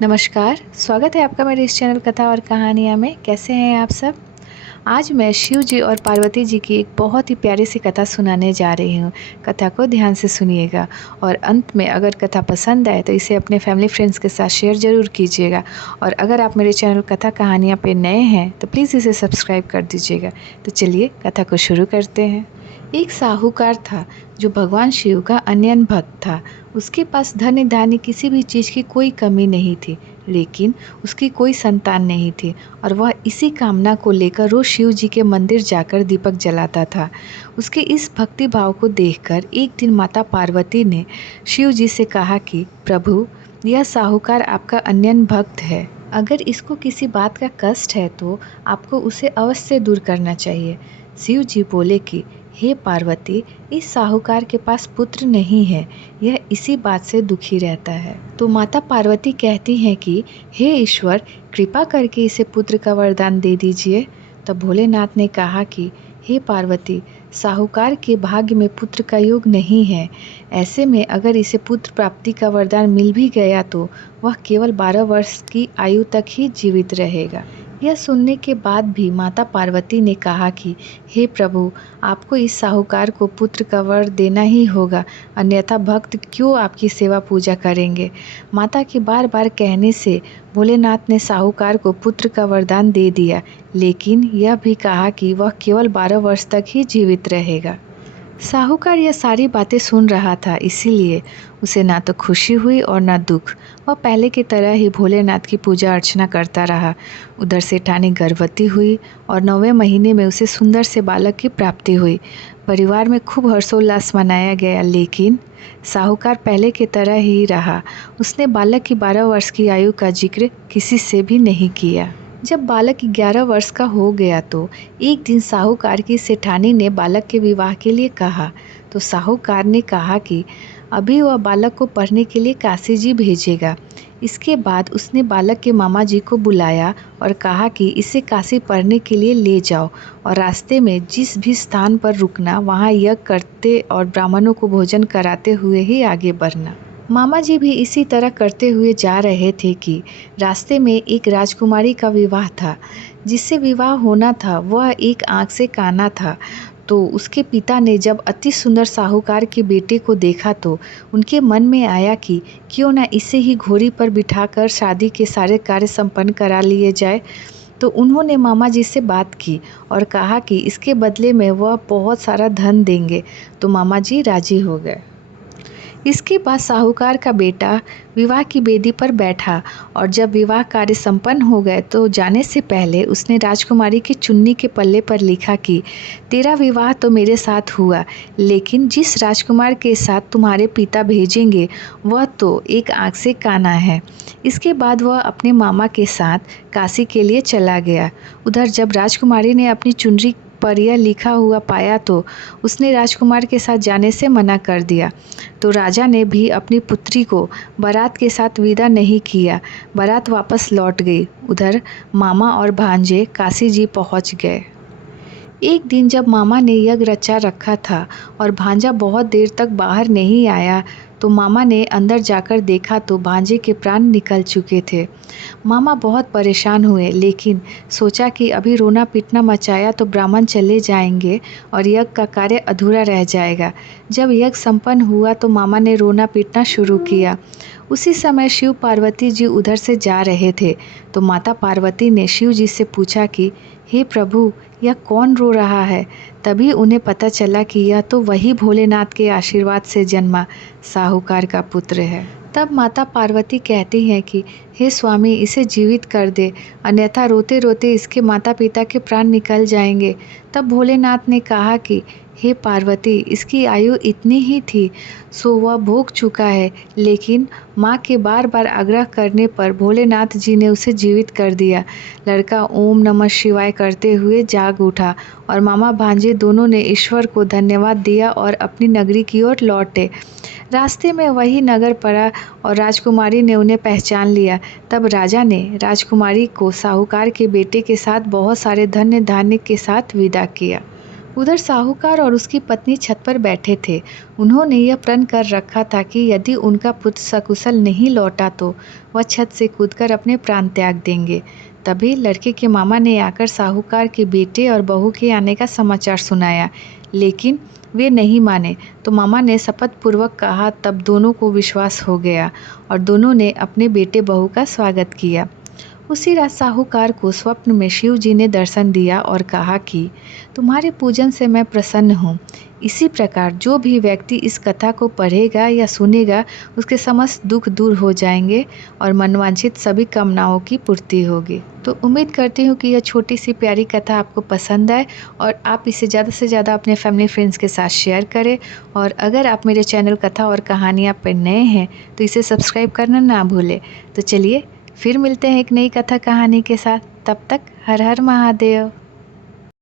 नमस्कार, स्वागत है आपका मेरे इस चैनल कथा और कहानियाँ में। कैसे हैं आप सब? आज मैं शिव जी और पार्वती जी की एक बहुत ही प्यारी सी कथा सुनाने जा रही हूँ। कथा को ध्यान से सुनिएगा और अंत में अगर कथा पसंद आए तो इसे अपने फैमिली फ्रेंड्स के साथ शेयर ज़रूर कीजिएगा। और अगर आप मेरे चैनल कथा कहानियाँ पे नए हैं तो प्लीज़ इसे सब्सक्राइब कर दीजिएगा। तो चलिए कथा को शुरू करते हैं। एक साहूकार था जो भगवान शिव का अनन्य भक्त था। उसके पास धन धान्य किसी भी चीज़ की कोई कमी नहीं थी, लेकिन उसकी कोई संतान नहीं थी और वह इसी कामना को लेकर रोज शिव जी के मंदिर जाकर दीपक जलाता था। उसके इस भक्ति भाव को देखकर एक दिन माता पार्वती ने शिव जी से कहा कि प्रभु, यह साहूकार आपका अनन्य भक्त है। अगर इसको किसी बात का कष्ट है तो आपको उसे अवश्य दूर करना चाहिए। शिव जी बोले कि हे पार्वती, इस साहूकार के पास पुत्र नहीं है, यह इसी बात से दुखी रहता है। तो माता पार्वती कहती हैं कि हे ईश्वर, कृपा करके इसे पुत्र का वरदान दे दीजिए। तब भोलेनाथ ने कहा कि हे पार्वती, साहूकार के भाग्य में पुत्र का योग नहीं है। ऐसे में अगर इसे पुत्र प्राप्ति का वरदान मिल भी गया तो वह केवल 12 वर्ष की आयु तक ही जीवित रहेगा। यह सुनने के बाद भी माता पार्वती ने कहा कि हे प्रभु, आपको इस साहूकार को पुत्र का वर देना ही होगा, अन्यथा भक्त क्यों आपकी सेवा पूजा करेंगे। माता के बार बार कहने से भोलेनाथ ने साहूकार को पुत्र का वरदान दे दिया, लेकिन यह भी कहा कि वह केवल 12 वर्ष तक ही जीवित रहेगा। साहूकार यह सारी बातें सुन रहा था, इसीलिए उसे ना तो खुशी हुई और ना दुख। वह पहले की तरह ही भोलेनाथ की पूजा अर्चना करता रहा। उधर सेठानी गर्भवती हुई और 9वें महीने में उसे सुंदर से बालक की प्राप्ति हुई। परिवार में खूब हर्षोल्लास मनाया गया, लेकिन साहूकार पहले की तरह ही रहा। उसने बालक की 12 वर्ष की आयु का जिक्र किसी से भी नहीं किया। जब बालक 11 वर्ष का हो गया तो एक दिन साहूकार की सेठानी ने बालक के विवाह के लिए कहा। तो साहूकार ने कहा कि अभी वह बालक को पढ़ने के लिए काशी जी भेजेगा। इसके बाद उसने बालक के मामा जी को बुलाया और कहा कि इसे काशी पढ़ने के लिए ले जाओ और रास्ते में जिस भी स्थान पर रुकना वहाँ यज्ञ करते और ब्राह्मणों को भोजन कराते हुए ही आगे बढ़ना। मामा जी भी इसी तरह करते हुए जा रहे थे कि रास्ते में एक राजकुमारी का विवाह था। जिससे विवाह होना था वह एक आँख से काना था। तो उसके पिता ने जब अति सुंदर साहूकार के बेटे को देखा तो उनके मन में आया कि क्यों ना इसे ही घोड़ी पर बिठाकर शादी के सारे कार्य संपन्न करा लिए जाए। तो उन्होंने मामा जी से बात की और कहा कि इसके बदले में वह बहुत सारा धन देंगे। तो मामा जी राजी हो गए। इसके बाद साहूकार का बेटा विवाह की बेदी पर बैठा और जब विवाह कार्य संपन्न हो गए तो जाने से पहले उसने राजकुमारी की चुन्नी के पल्ले पर लिखा कि तेरा विवाह तो मेरे साथ हुआ, लेकिन जिस राजकुमार के साथ तुम्हारे पिता भेजेंगे वह तो एक आँख से काना है। इसके बाद वह अपने मामा के साथ काशी के लिए चला गया। उधर जब राजकुमारी ने अपनी चुनरी पर यह लिखा हुआ पाया तो उसने राजकुमार के साथ जाने से मना कर दिया। तो राजा ने भी अपनी पुत्री को बारात के साथ विदा नहीं किया। बारात वापस लौट गई। उधर मामा और भांजे काशी जी पहुंच गए। एक दिन जब मामा ने यज्ञ रचा रखा था और भांजा बहुत देर तक बाहर नहीं आया तो मामा ने अंदर जाकर देखा तो भांजे के प्राण निकल चुके थे। मामा बहुत परेशान हुए, लेकिन सोचा कि अभी रोना पीटना मचाया तो ब्राह्मण चले जाएंगे और यज्ञ का कार्य अधूरा रह जाएगा। जब यज्ञ संपन्न हुआ तो मामा ने रोना पीटना शुरू किया। उसी समय शिव पार्वती जी उधर से जा रहे थे। तो माता पार्वती ने शिव जी से पूछा कि हे प्रभु, यह कौन रो रहा है। तभी उन्हें पता चला कि यह तो वही भोलेनाथ के आशीर्वाद से जन्मा साहूकार का पुत्र है। तब माता पार्वती कहती हैं कि हे स्वामी, इसे जीवित कर दे, अन्यथा रोते रोते इसके माता पिता के प्राण निकल जाएंगे। तब भोलेनाथ ने कहा कि हे पार्वती, इसकी आयु इतनी ही थी सो वह भोग चुका है, लेकिन माँ के बार बार आग्रह करने पर भोलेनाथ जी ने उसे जीवित कर दिया। लड़का ओम नमः शिवाय करते हुए जाग उठा और मामा भांजे दोनों ने ईश्वर को धन्यवाद दिया और अपनी नगरी की ओर लौटे। रास्ते में वही नगर पड़ा और राजकुमारी ने उन्हें पहचान लिया। तब राजा ने राजकुमारी को साहूकार के बेटे के साथ बहुत सारे धन्य धान्य के साथ विदा किया। उधर साहूकार और उसकी पत्नी छत पर बैठे थे। उन्होंने यह प्रण कर रखा था कि यदि उनका पुत्र सकुशल नहीं लौटा तो वह छत से कूदकर अपने प्राण त्याग देंगे। तभी लड़के के मामा ने आकर साहूकार के बेटे और बहू के आने का समाचार सुनाया, लेकिन वे नहीं माने। तो मामा ने शपथ पूर्वक कहा, तब दोनों को विश्वास हो गया और दोनों ने अपने बेटे बहू का स्वागत किया। उसी रात साहूकार को स्वप्न में शिव जी ने दर्शन दिया और कहा कि तुम्हारे पूजन से मैं प्रसन्न हूँ। इसी प्रकार जो भी व्यक्ति इस कथा को पढ़ेगा या सुनेगा उसके समस्त दुख दूर हो जाएंगे और मनवांछित सभी कामनाओं की पूर्ति होगी। तो उम्मीद करती हूँ कि यह छोटी सी प्यारी कथा आपको पसंद आए और आप इसे ज़्यादा से ज़्यादा अपने फैमिली फ्रेंड्स के साथ शेयर करें। और अगर आप मेरे चैनल कथा और कहानियाँ पर नए हैं तो इसे सब्सक्राइब करना ना भूलें। तो चलिए फिर मिलते हैं एक नई कथा कहानी के साथ। तब तक हर हर महादेव।